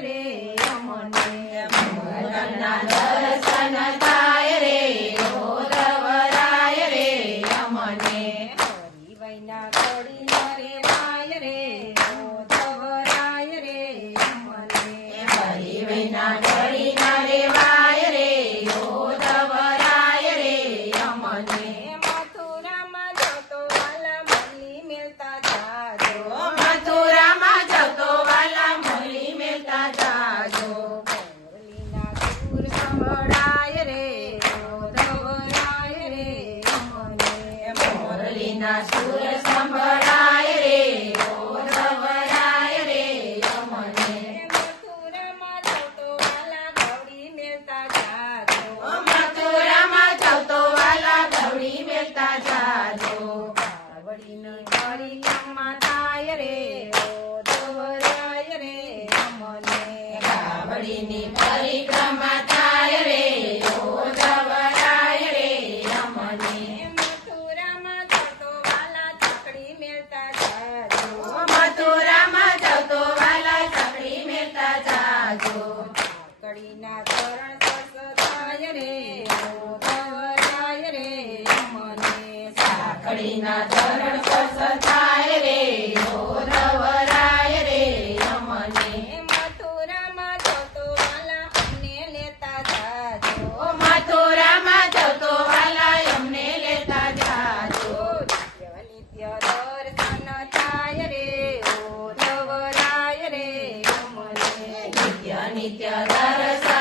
રે અમને મોહનના દર્શન થાય રે ઓધવરાય રે અમને હરિવૈના ઘડી રે વાય રે ઓધવરાય રે અમને હરિવૈના ઘડી ના રેવાય રે ઓધવરાય રે અમને મથુરામાં જતો વાલા મલી મેલતા જાજો મથુરામાં જતો વાલા મોલી મેલતા જાજો મુરલીના સુર સંભળાય રે ઓધવરાય રે અમને મોરલીના સુર સંભળાય રે ઓધવરાય રે અમને મથુરામાં જતો વાલા ઘડી મેલતા જાજો મથુરામાં જતો વાલા ગૌરી મેલતા જાજો કાવડીની પરિક્રમા થાય રે ઓધવરાય રે અમને કાવડીની પરિક્રમા થાય રે ઓધવરાય રે અમને મથુરામાં જતો વાલા ચકડી મેલતા જાજો મથુરામાં જતો વાલા ચકડી મેલતા જાજો કડીના ચરણ સરસ થાય રે ઓધવરાય રે અમને સાંકળીના ચરણ સ્પર્શ થાય રે ઓધવરાય રે અમને મથુરામાં જતો વાલા અમને લેતા જાજો મથુરામાં જતો વાલા અમને લેતા જાજો નિત્ય દર્શન થાય રે ઓધવરાય રે અમને નિત્ય નિત્ય દર્શન